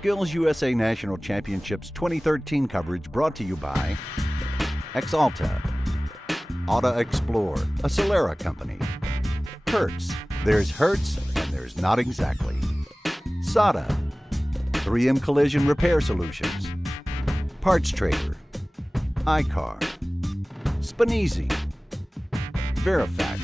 SkillsUSA National Championships 2013 coverage brought to you by Exalta, Auto Explore, a Solera company, Hertz, there's Hertz and there's not exactly, SATA, 3M Collision Repair Solutions, Parts Trader, iCar, Spaneezy, Verifax.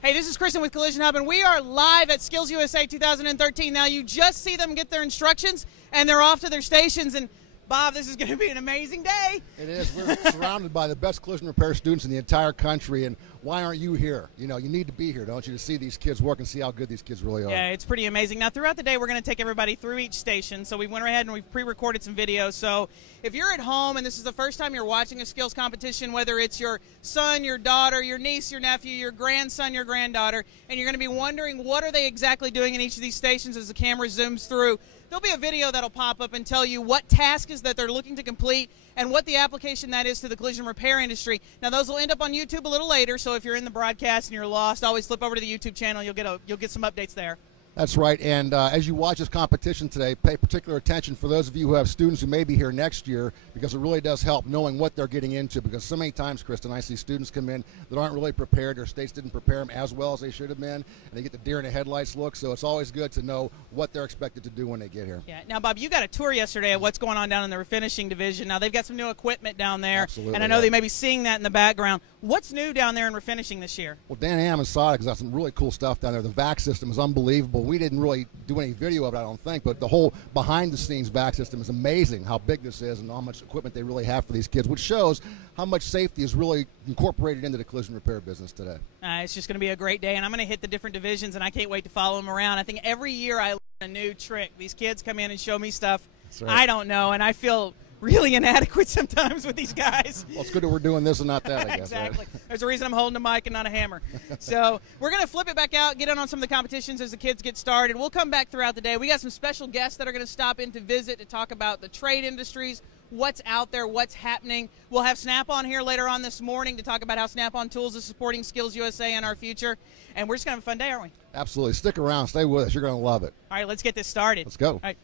Hey, this is Kristen with Collision Hub, and we are live at SkillsUSA 2013. Now, you just see them get their instructions, and they're off to their stations. And, Bob, this is going to be an amazing day. It is. We're surrounded by the best collision repair students in the entire country, and why aren't you here? You know, you need to be here, don't you, to see these kids work and see how good these kids really are. Yeah, it's pretty amazing. Now, throughout the day, we're going to take everybody through each station. So we went ahead and we've pre-recorded some videos. So if you're at home and this is the first time you're watching a skills competition, whether it's your son, your daughter, your niece, your nephew, your grandson, your granddaughter, and you're going to be wondering what are they exactly doing in each of these stations as the camera zooms through, there'll be a video that'll pop up and tell you what task is that they're looking to complete and what the application that is to the collision repair industry. Now, those will end up on YouTube a little later, so if you're in the broadcast and you're lost, always flip over to the YouTube channel. You'll get some updates there. That's right, and as you watch this competition today, pay particular attention for those of you who have students who may be here next year, because it really does help knowing what they're getting into, because so many times, Kristen, I see students come in that aren't really prepared, their states didn't prepare them as well as they should have been, and they get the deer in the headlights look, so it's always good to know what they're expected to do when they get here. Yeah. Now, Bob, you got a tour yesterday of what's going on down in the refinishing division. Now, they've got some new equipment down there, Absolutely, and I know they may be seeing that in the background. What's new down there in refinishing this year? Well, Dan Am and Sonic has got some really cool stuff down there. The vac system is unbelievable. We didn't really do any video of it, I don't think, but the whole behind-the-scenes vac system is amazing, how big this is and how much equipment they really have for these kids, which shows how much safety is really incorporated into the collision repair business today. It's just going to be a great day, and I'm going to hit the different divisions, and I can't wait to follow them around. I think every year I learn a new trick. These kids come in and show me stuff I don't know, and I feel really inadequate sometimes with these guys. Well, it's good that we're doing this and not that, I guess. Exactly. Right? There's a reason I'm holding a mic and not a hammer. So we're going to flip it back out, get in on some of the competitions as the kids get started. We'll come back throughout the day. We got some special guests that are going to stop in to visit to talk about the trade industries, what's out there, what's happening. We'll have Snap-on here later on this morning to talk about how Snap-on Tools is supporting SkillsUSA in our future. And we're just going to have a fun day, aren't we? Absolutely. Stick around. Stay with us. You're going to love it. All right, let's get this started. Let's go. All right.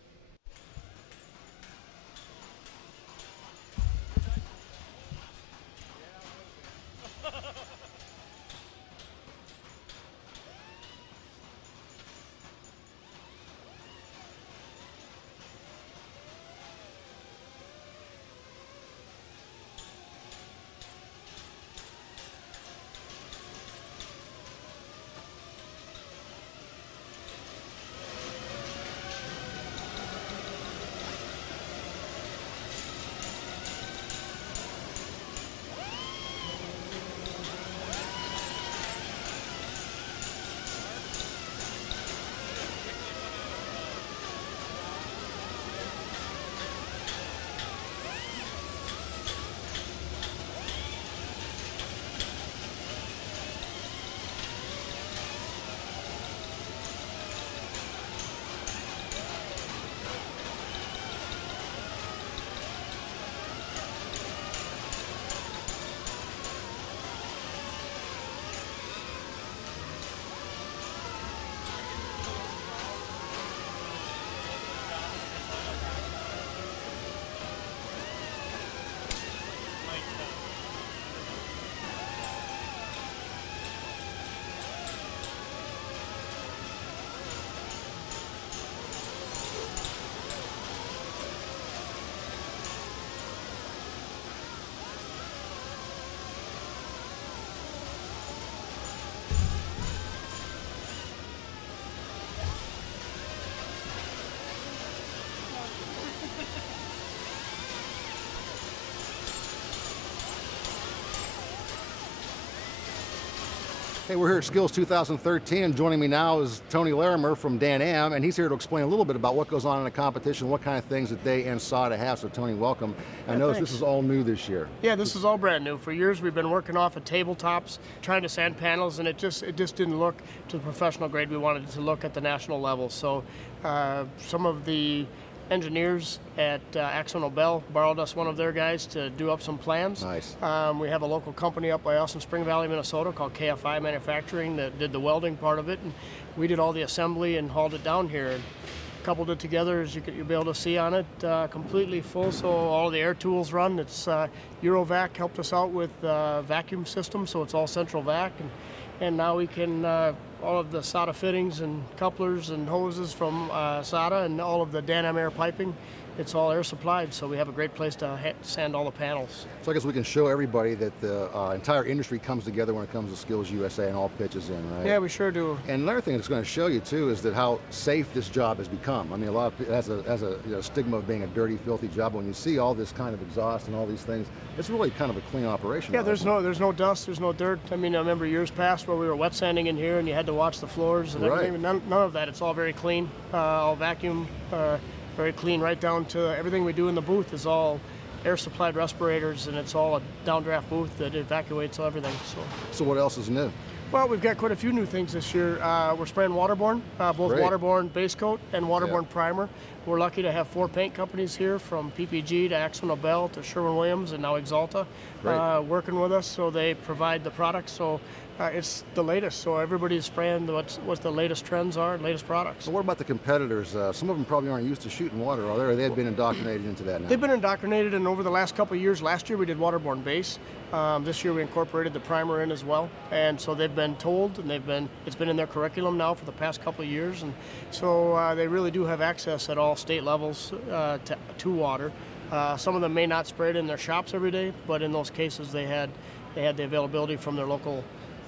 Hey, we're here at Skills 2013, and joining me now is Tony Larimer from Dan-Am, and he's here to explain a little bit about what goes on in the competition, what kind of things that they and SATA have. So Tony, welcome. I notice this is all new this year. Yeah, this is all brand new. For years we've been working off of tabletops, trying to sand panels, and it just didn't look to the professional grade. We wanted it to look at the national level. So some of the engineers at Akzo Nobel borrowed us one of their guys to do up some plans. Nice. We have a local company up by us in Spring Valley, Minnesota called KFI Manufacturing that did the welding part of it, and we did all the assembly and hauled it down here and coupled it together, as you'll be able to see on it, completely full, so all the air tools run. It's Eurovac helped us out with vacuum system, so it's all central vac, and now we can all of the SATA fittings and couplers and hoses from SATA and all of the Dan-Am air piping, it's all air supplied, so we have a great place to sand all the panels. So I guess we can show everybody that the entire industry comes together when it comes to Skills USA and all pitches in, right? Yeah, we sure do. And another thing it's going to show you too is that how safe this job has become. I mean, a lot of people has a stigma of being a dirty, filthy job. But when you see all this kind of exhaust and all these things, it's really kind of a clean operation. Yeah, there's no dust, there's no dirt. I mean, I remember years past where we were wet sanding in here and you had to watch the floors and everything. None of that. It's all very clean, all vacuum. Very clean, right down to everything we do in the booth is all air supplied respirators, and it's all a downdraft booth that evacuates everything. So what else is new? Well, we've got quite a few new things this year. We're spraying waterborne, both Great. waterborne base coat and waterborne primer. We're lucky to have 4 paint companies here, from PPG to Akzo Nobel to Sherwin-Williams and now Axalta, working with us, so they provide the products. So it's the latest, so everybody's spraying what the latest trends are, latest products. So what about the competitors? Some of them probably aren't used to shooting water, are they? Or they've been indoctrinated into that now? They've been indoctrinated, and over the last couple of years, last year we did waterborne base. This year we incorporated the primer in as well, and so they've been told, and it's been in their curriculum now for the past couple of years, and so they really do have access at all state levels to water. Some of them may not spray it in their shops every day, but in those cases they had the availability from their local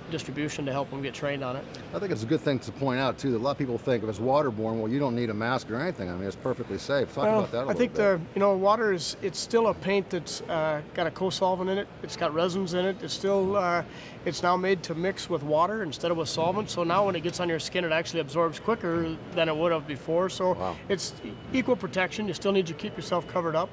distribution to help them get trained on it. I think it's a good thing to point out too that a lot of people think if it's waterborne, well, you don't need a mask or anything. I mean, it's perfectly safe. Talk about that a little bit. I think water it's still a paint that's got a co-solvent in it. It's got resins in it. It's still it's now made to mix with water instead of with solvent. So now when it gets on your skin, it actually absorbs quicker than it would have before. So it's equal protection. You still need to keep yourself covered up.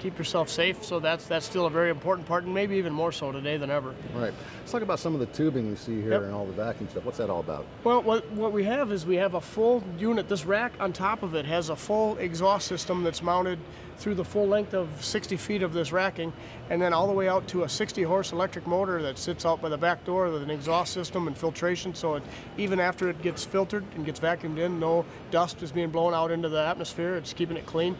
Keep yourself safe, so that's still a very important part, and maybe even more so today than ever. Right. Let's talk about some of the tubing we see here and all the vacuum stuff. What's that all about? Well, what we have is we have a full unit. This rack on top of it has a full exhaust system that's mounted through the full length of 60 feet of this racking, and then all the way out to a 60-horse electric motor that sits out by the back door with an exhaust system and filtration, so even after it gets filtered and gets vacuumed in, no dust is being blown out into the atmosphere. It's keeping it clean.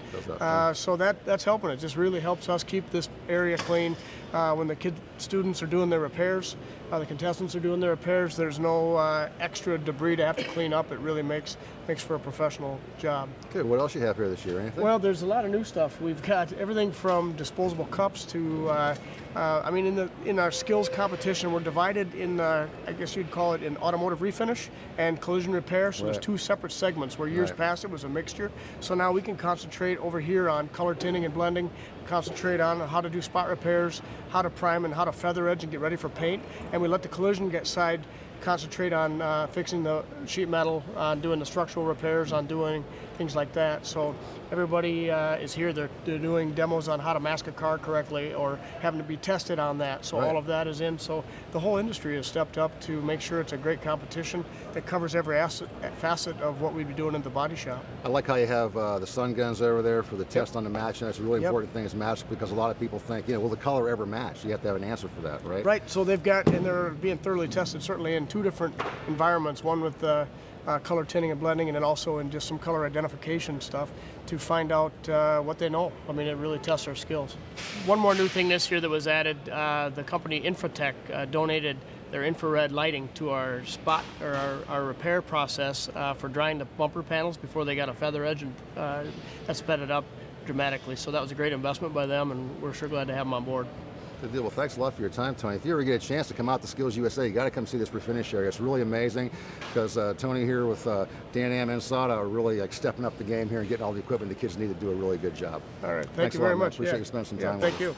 So that's helping. It just really helps us keep this area clean. When the students are doing their repairs, the contestants are doing their repairs, there's no extra debris to have to clean up. It really makes for a professional job. Good. What else you have here this year? Anything? Well, there's a lot of new stuff. We've got everything from disposable cups to, I mean, in our skills competition, we're divided in, I guess you'd call it, in automotive refinish and collision repair. So there's 2 separate segments, where years past it was a mixture. So now we can concentrate over here on color tinting and blending, concentrate on how to do spot repairs, how to prime and how to feather edge and get ready for paint. And we let the collision side concentrate on fixing the sheet metal, on doing the structural repairs, on doing things like that. So everybody is here. They're doing demos on how to mask a car correctly or having to be tested on that. So all of that is in. So the whole industry has stepped up to make sure it's a great competition that covers every facet of what we'd be doing in the body shop. I like how you have the sun guns over there for the test on the match, and that's a really important thing is match, because a lot of people think, will the color ever match? You have to have an answer for that, right? Right. So they've got, and they're being thoroughly tested, certainly in 2 different environments, one with color tinting and blending, and then also in just some color identification stuff to find out what they know. I mean, it really tests our skills. One more new thing this year that was added, the company Infratech donated their infrared lighting to our spot, or our repair process for drying the bumper panels before they got a feather edge, and that sped it up dramatically. So that was a great investment by them, and we're sure glad to have them on board. Good deal. Well, thanks a lot for your time, Tony. If you ever get a chance to come out to Skills USA, you got to come see this Refinish area. It's really amazing, because Tony here with Dan-Am and SATA are really stepping up the game here and getting all the equipment the kids need to do a really good job. All right. Thank you very much. Appreciate you spending some time with us. Thank you.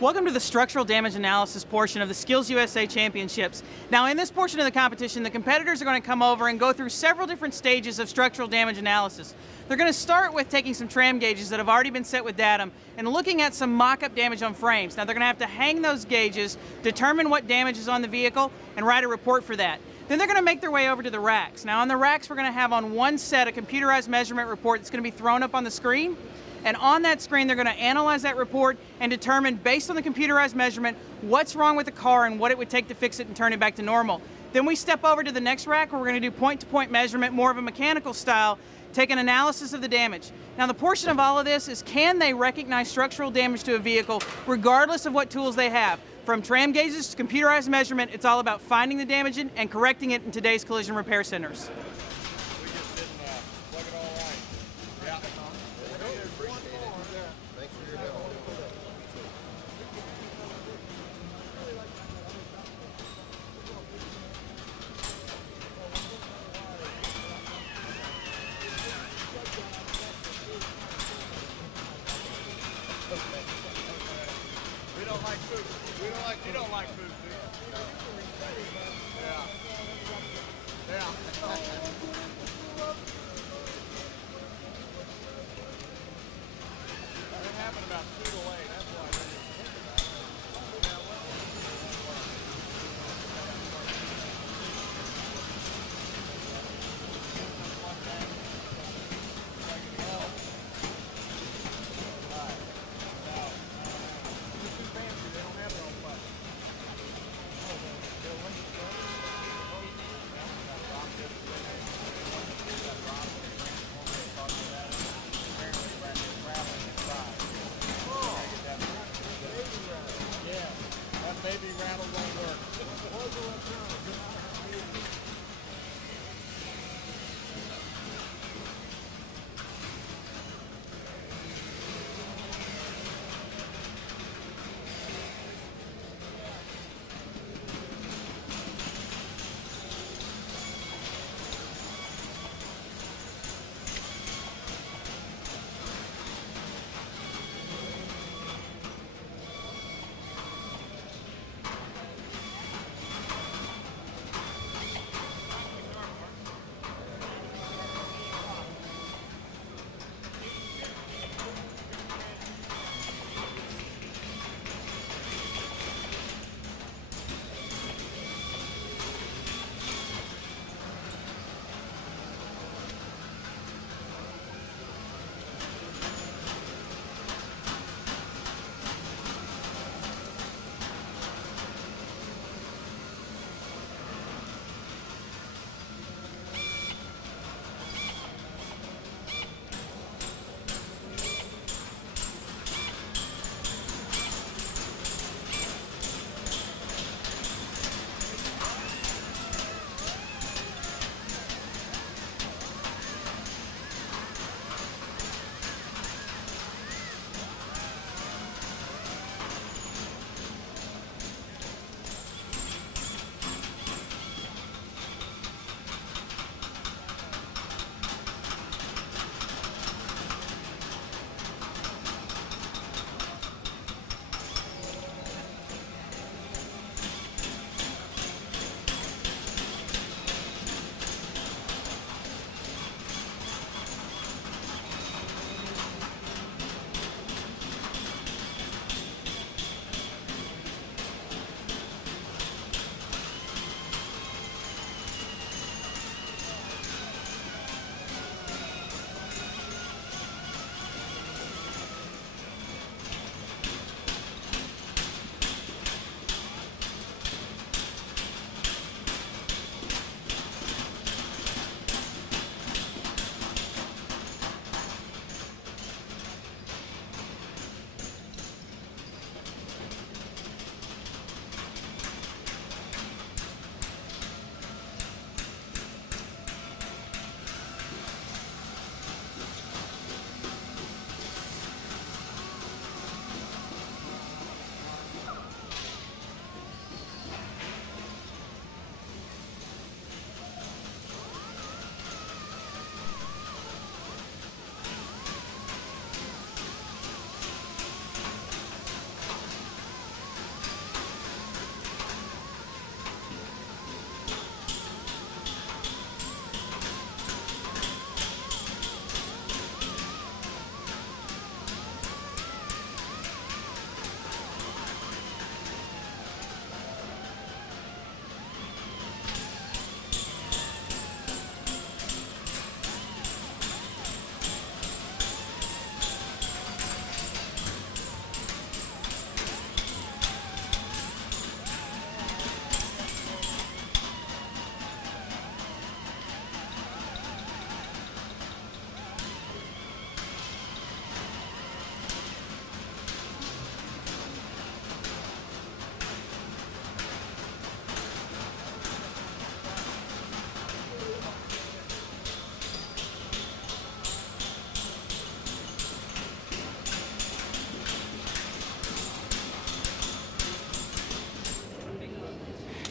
Welcome to the structural damage analysis portion of the SkillsUSA Championships. Now in this portion of the competition, the competitors are going to come over and go through several different stages of structural damage analysis. They're going to start with taking some tram gauges that have already been set with datum and looking at some mock-up damage on frames. Now they're going to have to hang those gauges, determine what damage is on the vehicle, and write a report for that. Then they're going to make their way over to the racks. Now on the racks, we're going to have on one set a computerized measurement report that's going to be thrown up on the screen. And on that screen, they're going to analyze that report and determine, based on the computerized measurement, what's wrong with the car and what it would take to fix it and turn it back to normal. Then we step over to the next rack where we're going to do point-to-point measurement, more of a mechanical style, take an analysis of the damage. Now the portion of all of this is, can they recognize structural damage to a vehicle regardless of what tools they have? From tram gauges to computerized measurement, it's all about finding the damage and correcting it in today's collision repair centers. You don't like food, do you? Yeah. Yeah. That happened about 2 to 8. That's why.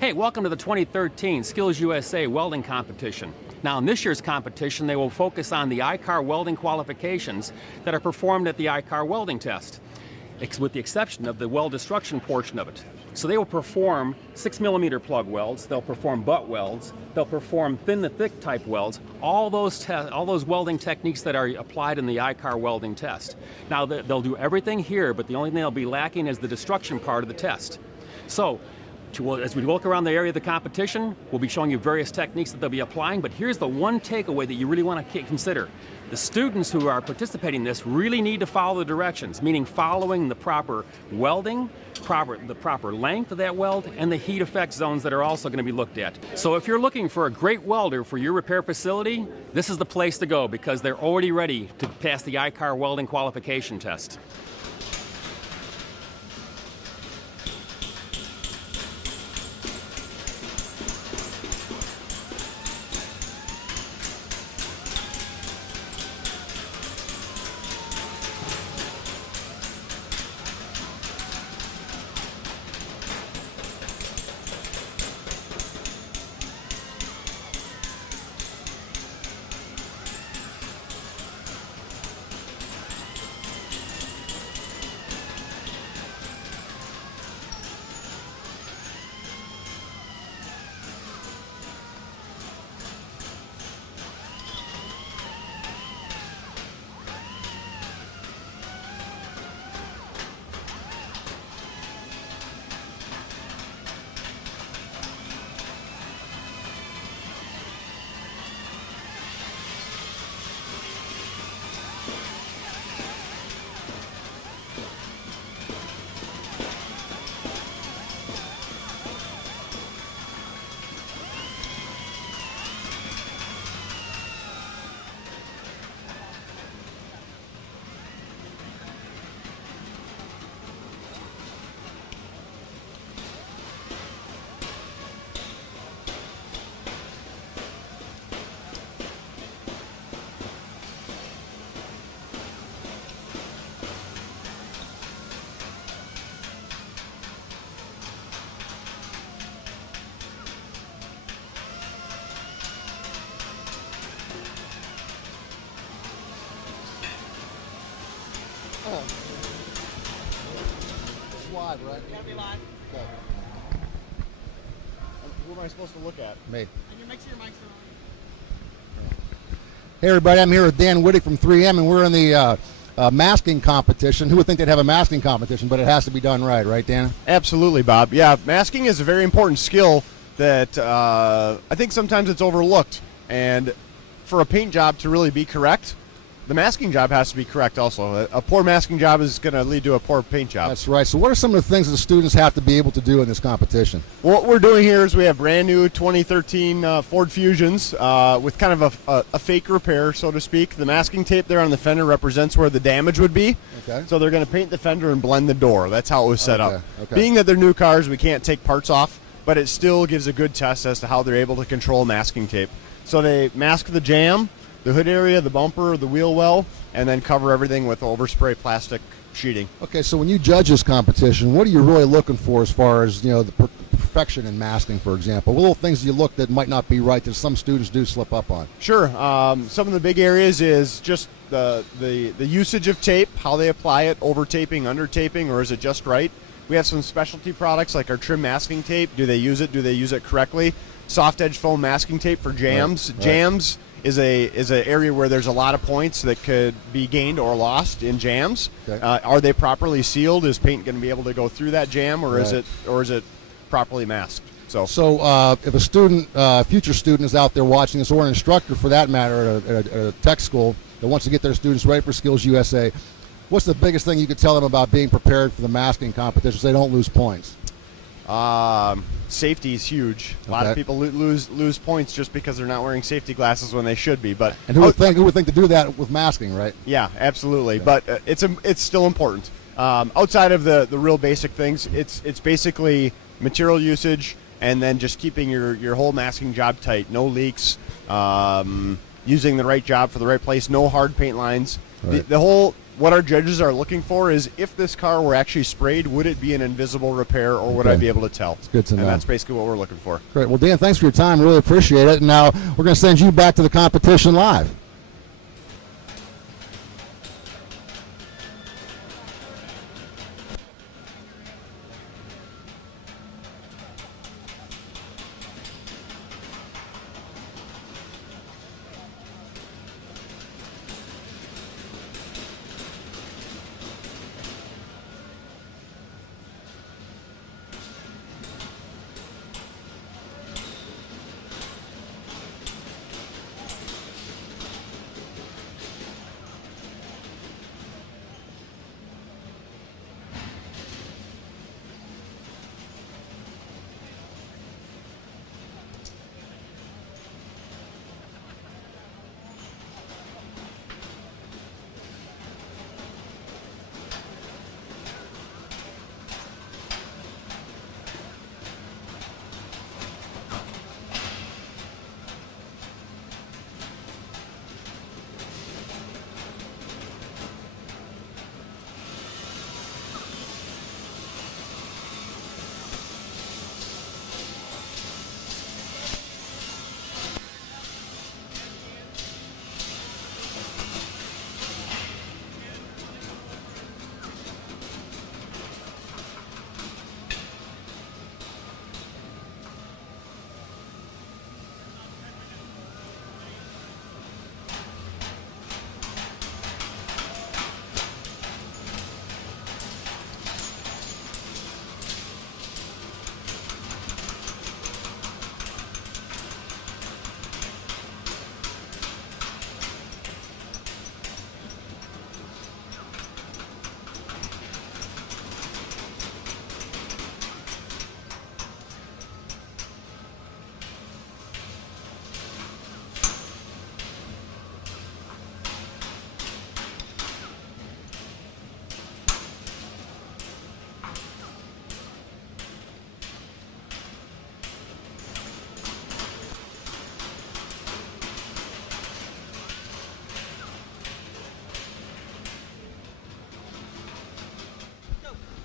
Hey, welcome to the 2013 SkillsUSA Welding Competition. Now, in this year's competition, they will focus on the I-CAR welding qualifications that are performed at the I-CAR welding test, with the exception of the weld destruction portion of it. So they will perform 6mm plug welds, they'll perform butt welds, they'll perform thin to thick type welds, all those welding techniques that are applied in the I-CAR welding test. Now, they'll do everything here, but the only thing they'll be lacking is the destruction part of the test. So, as we look around the area of the competition, we'll be showing you various techniques that they'll be applying, but here's the one takeaway that you really want to consider. The students who are participating in this really need to follow the directions, meaning following the proper welding, the proper length of that weld, and the heat effect zones that are also going to be looked at. So if you're looking for a great welder for your repair facility, this is the place to go because they're already ready to pass the I-CAR welding qualification test. It's live, right? It's gotta be live. Okay. Who am I supposed to look at? Me. And you make sure your mics are on. Hey everybody, I'm here with Dan Whitty from 3M, and we're in the masking competition. Who would think they'd have a masking competition, but it has to be done right, Dan? Absolutely, Bob. Yeah, masking is a very important skill that I think sometimes it's overlooked. And for a paint job to really be correct, the masking job has to be correct also. A poor masking job is going to lead to a poor paint job. That's right. So what are some of the things that the students have to be able to do in this competition? Well, what we're doing here is we have brand new 2013 Ford Fusions with kind of a fake repair, so to speak. The masking tape there on the fender represents where the damage would be. Okay. So they're going to paint the fender and blend the door. That's how it was set up. Okay. Being that they're new cars, we can't take parts off, but it still gives a good test as to how they're able to control masking tape. So they mask the jam, the hood area, the bumper, the wheel well, and then cover everything with overspray plastic sheeting. Okay, so when you judge this competition, what are you really looking for as far as, you know, the perfection in masking, for example? What little things do you look that might not be right that some students do slip up on? Sure. Some of the big areas is just the usage of tape, how they apply it, over taping, under taping, or is it just right? We have some specialty products like our trim masking tape. Do they use it? Do they use it correctly? Soft edge foam masking tape for jams. Right. Jams is an area where there's a lot of points that could be gained or lost in jams. Okay. Are they properly sealed? Is paint going to be able to go through that jam, or is it properly masked? So if a student, future student is out there watching this, or an instructor for that matter at a tech school that wants to get their students ready for SkillsUSA, what's the biggest thing you could tell them about being prepared for the masking competition so they don't lose points? Safety is huge. A lot of people lose points just because they're not wearing safety glasses when they should be. But and who would think to do that with masking, right? Yeah, absolutely. Yeah. But it's still important. Outside of the real basic things, it's basically material usage and then just keeping your whole masking job tight. No leaks. Using the right job for the right place. No hard paint lines. Right. The whole, what our judges are looking for is if this car were actually sprayed, would it be an invisible repair, or would I be able to tell? It's good to know. And that's basically what we're looking for. Great. Well, Dan, thanks for your time. Really appreciate it. And now we're going to send you back to the competition live.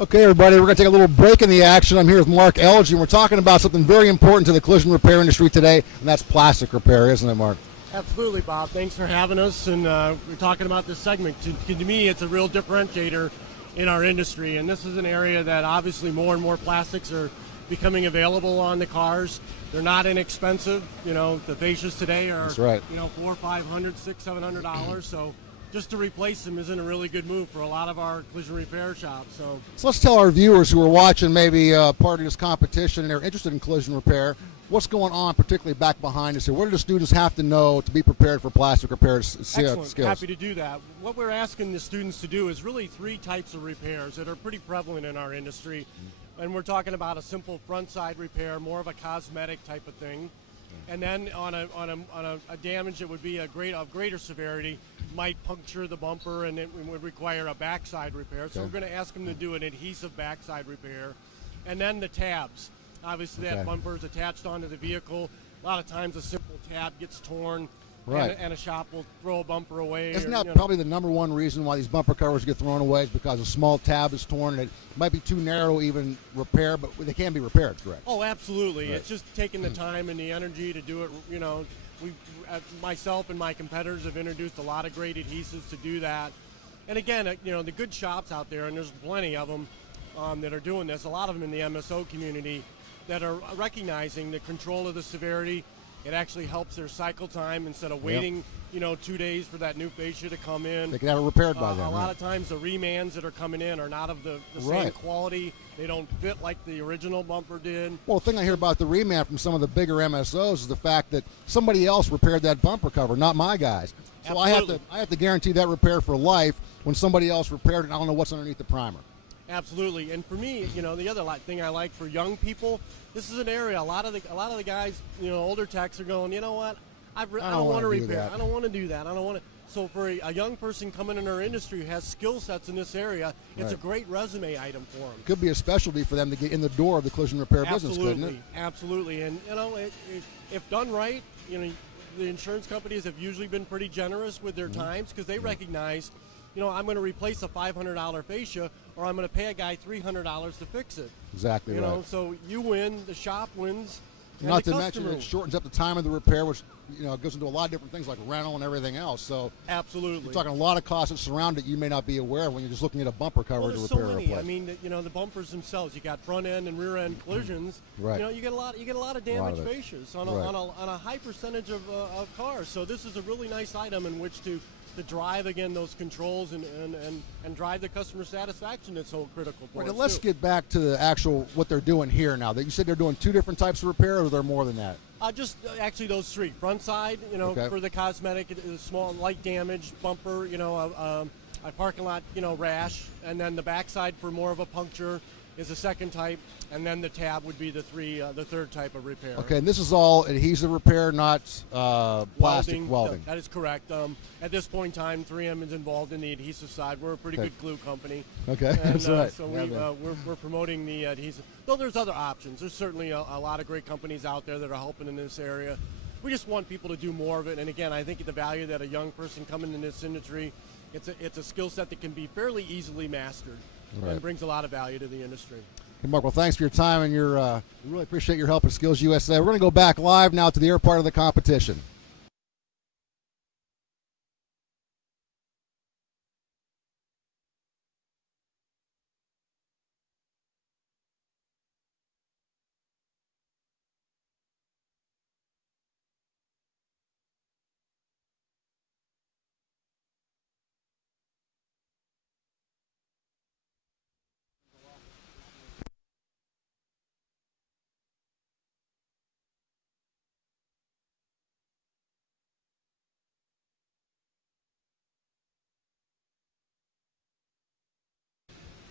Okay, everybody, we're going to take a little break in the action. I'm here with Mark Elgee, and we're talking about something very important to the collision repair industry today, and that's plastic repair, isn't it, Mark? Absolutely, Bob. Thanks for having us, and we're talking about this segment. To me, it's a real differentiator in our industry, and this is an area that obviously more and more plastics are becoming available on the cars. They're not inexpensive. You know, the fascias today are, That's right. $400, $500, $600, $700, so just to replace them isn't a really good move for a lot of our collision repair shops. So let's tell our viewers who are watching maybe part of this competition and they're interested in collision repair, what's going on particularly back behind us here? What do the students have to know to be prepared for plastic repair skills? Happy to do that. What we're asking the students to do is really 3 types of repairs that are pretty prevalent in our industry. And we're talking about a simple front side repair, more of a cosmetic type of thing. And then on a damage that would be of greater severity, might puncture the bumper, and it would require a backside repair. So we're going to ask them to do an adhesive backside repair. And then the tabs. Obviously that bumper is attached onto the vehicle. A lot of times a simple tab gets torn, and a shop will throw a bumper away. Isn't that probably the number one reason why these bumper covers get thrown away is because a small tab is torn and it might be too narrow to even repair, but they can be repaired, correct? Oh, absolutely. Right. It's just taking the time and the energy to do it. You know, myself and my competitors have introduced a lot of great adhesives to do that. And again, the good shops out there, and there's plenty of them that are doing this, a lot of them in the MSO community, that are recognizing the control of the severity. It actually helps their cycle time instead of waiting, 2 days for that new fascia to come in. They can have it repaired by then. A lot of times the remans that are coming in are not of the same quality. They don't fit like the original bumper did. Well, the thing I hear about the reman from some of the bigger MSOs is the fact that somebody else repaired that bumper cover, not my guys. So I have to guarantee that repair for life when somebody else repaired it and I don't know what's underneath the primer. Absolutely, and for me, the other thing I like for young people, this is an area a lot of the guys, older techs are going, you know what, I don't want to repair, I don't want to do that, I don't want to. So for a young person coming in our industry who has skill sets in this area, it's a great resume item for them. Could be a specialty for them to get in the door of the collision repair business, couldn't it? Absolutely, and if done right, the insurance companies have usually been pretty generous with their times because they recognize, you know, I'm going to replace a $500 fascia, or I'm going to pay a guy $300 to fix it. Exactly You right. know, so you win, the shop wins, and Not the to mention customer it shortens up the time of the repair, which goes into a lot of different things like rental and everything else. So absolutely. you're talking a lot of costs that surround it you may not be aware of when you're just looking at a bumper cover Well, to there's repair so or many. replace. I mean, you know, the bumpers themselves. You got front end and rear end collisions. Right. You know, you get a lot of damaged fascias on a high percentage of cars. So this is a really nice item in which to drive again those controls and drive the customer satisfaction that's so critical for Right, us. now let's too. get back to the actual what they're doing here now. You said they're doing 2 different types of repair, or are there more than that? Just actually those 3. Front side, you know, Okay. for the cosmetic, small light damage, bumper, you know, a parking lot, you know, rash, and then the back side for more of a puncture is the second type, and then the tab would be the third type of repair. Okay, and this is all adhesive repair, not plastic welding. That is correct. At this point in time, 3M is involved in the adhesive side. We're a pretty good glue company. Okay, and, that's right. So Yeah, we're promoting the adhesive. Though there's other options. There's certainly a lot of great companies out there that are helping in this area. We just want people to do more of it. And again, I think the value that a young person coming in this industry, it's a skill set that can be fairly easily mastered. Right. And brings a lot of value to the industry. Hey, Mark, well, thanks for your time, and we really appreciate your help at Skills USA. We're going to go back live now to the air part of the competition.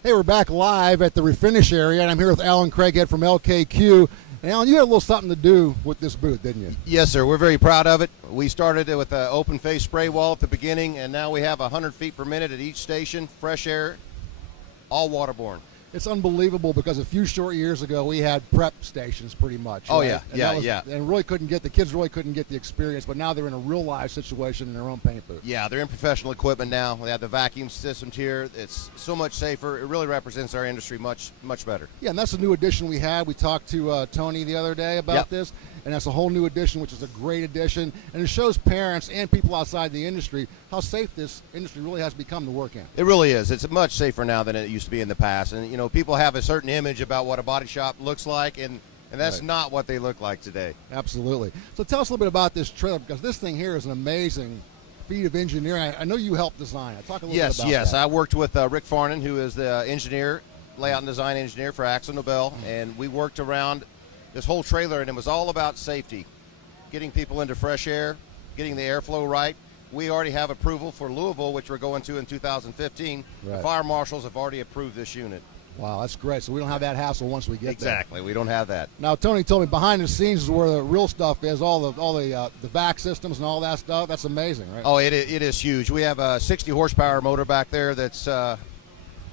Hey, we're back live at the Refinish area, and I'm here with Alan Craighead from LKQ. And Alan, you had a little something to do with this booth, didn't you? Yes, sir. We're very proud of it. We started it with an open face spray wall at the beginning, and now we have 100 feet per minute at each station, fresh air, all waterborne. It's unbelievable because a few short years ago we had prep stations pretty much. Oh, right? yeah, And yeah. And the kids really couldn't get the experience, but now they're in a real live situation in their own paint booth. Yeah, they're in professional equipment now. We have the vacuum systems here. It's so much safer. It really represents our industry much, much better. Yeah, and that's a new addition we had. We talked to Tony the other day about this, and that's a whole new addition, which is a great addition. And it shows parents and people outside the industry how safe this industry really has become to work in. It really is. It's much safer now than it used to be in the past. And, you know, people have a certain image about what a body shop looks like, and that's not what they look like today. Absolutely. So tell us a little bit about this trailer, because this thing here is an amazing feat of engineering. I know you helped design it. Talk a little bit about that. Yes. I worked with Rick Farnan, who is the engineer, layout and design engineer for Axel Nobel, and we worked around this whole trailer, and it was all about safety, getting people into fresh air, getting the airflow right. We already have approval for Louisville, which we're going to in 2015. Right. The fire marshals have already approved this unit. Wow, that's great. So we don't have that hassle once we get there. Exactly. We don't have that. Now, Tony told me behind the scenes is where the real stuff is, all the vac systems and all that stuff. That's amazing, right? Oh, it is huge. We have a 60 horsepower motor back there that's,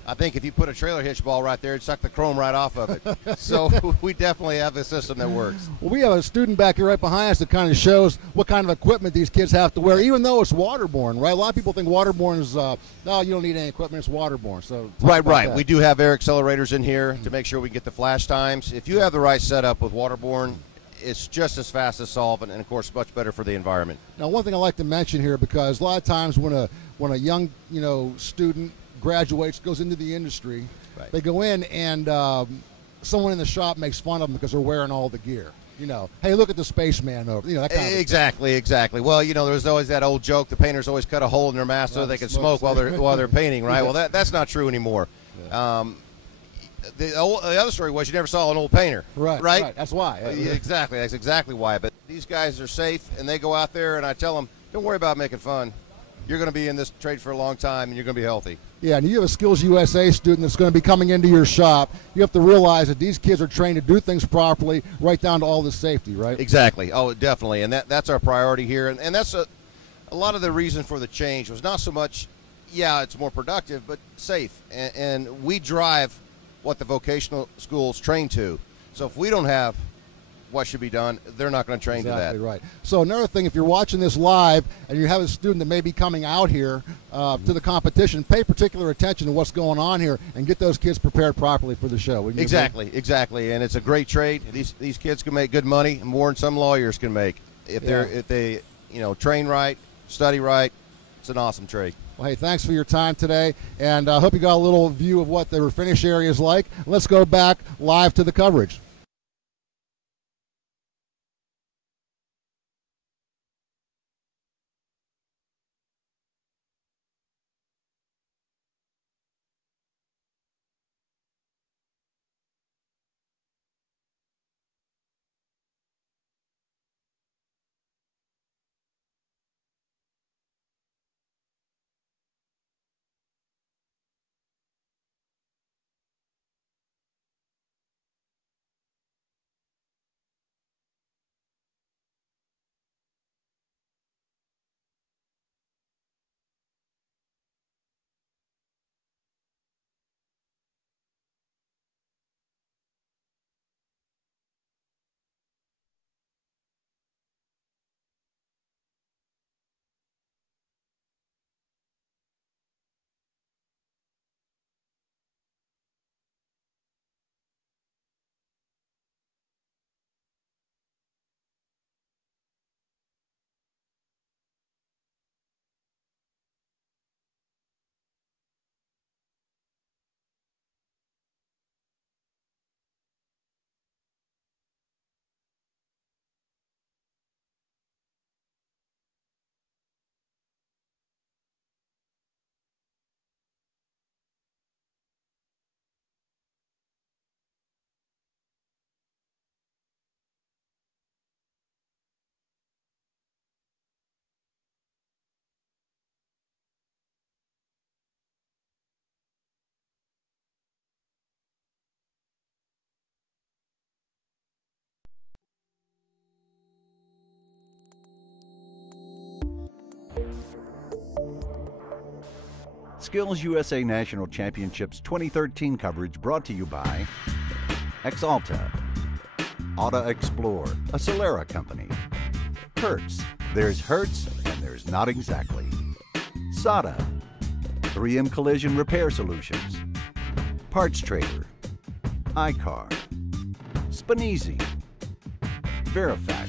I think if you put a trailer hitch ball right there, it'd suck the chrome right off of it. So we definitely have a system that works. Well, we have a student back here right behind us that kind of shows what kind of equipment these kids have to wear, even though it's waterborne, right? A lot of people think waterborne is, no, you don't need any equipment, it's waterborne. So Right. We do have air accelerators in here to make sure we can get the flash times. If you have the right setup with waterborne, it's just as fast as solvent, and of course much better for the environment. Now, one thing I like to mention here, because a lot of times when a young student graduates, goes into the industry, they go in and someone in the shop makes fun of them because they're wearing all the gear. Hey, look at the spaceman over. That kind of Exactly. Well, there's always that old joke: the painters always cut a hole in their mask so they can smoke while they're painting, right? Well, that's not true anymore. Yeah. The other story was you never saw an old painter, right? That's why. Exactly. That's exactly why. But these guys are safe, and they go out there, and I tell them, don't worry about making fun. You're going to be in this trade for a long time, and you're going to be healthy. Yeah, and you have a Skills USA student that's going to be coming into your shop. You have to realize that these kids are trained to do things properly, right down to all the safety, right? Exactly. Oh, definitely. And that's our priority here. And that's a lot of the reason for the change was not so much, it's more productive, but safe. And we drive what the vocational schools train to. So if we don't have what should be done, they're not going to train to that. Exactly right. So another thing, if you're watching this live and you have a student that may be coming out here to the competition, pay particular attention to what's going on here and get those kids prepared properly for the show. Exactly, exactly. And it's a great trade. These kids can make good money, more than some lawyers can make if they train right, study right. It's an awesome trade. Well, hey, thanks for your time today, and I hope you got a little view of what the Refinish area is like. Let's go back live to the coverage. SkillsUSA National Championships 2013 coverage brought to you by Axalta, Autoexplore, a Solera company, Hertz, there's Hertz and there's not exactly, SATA, 3M Collision Repair Solutions, Parts Trader, iCar, Spaneezy, Verifax,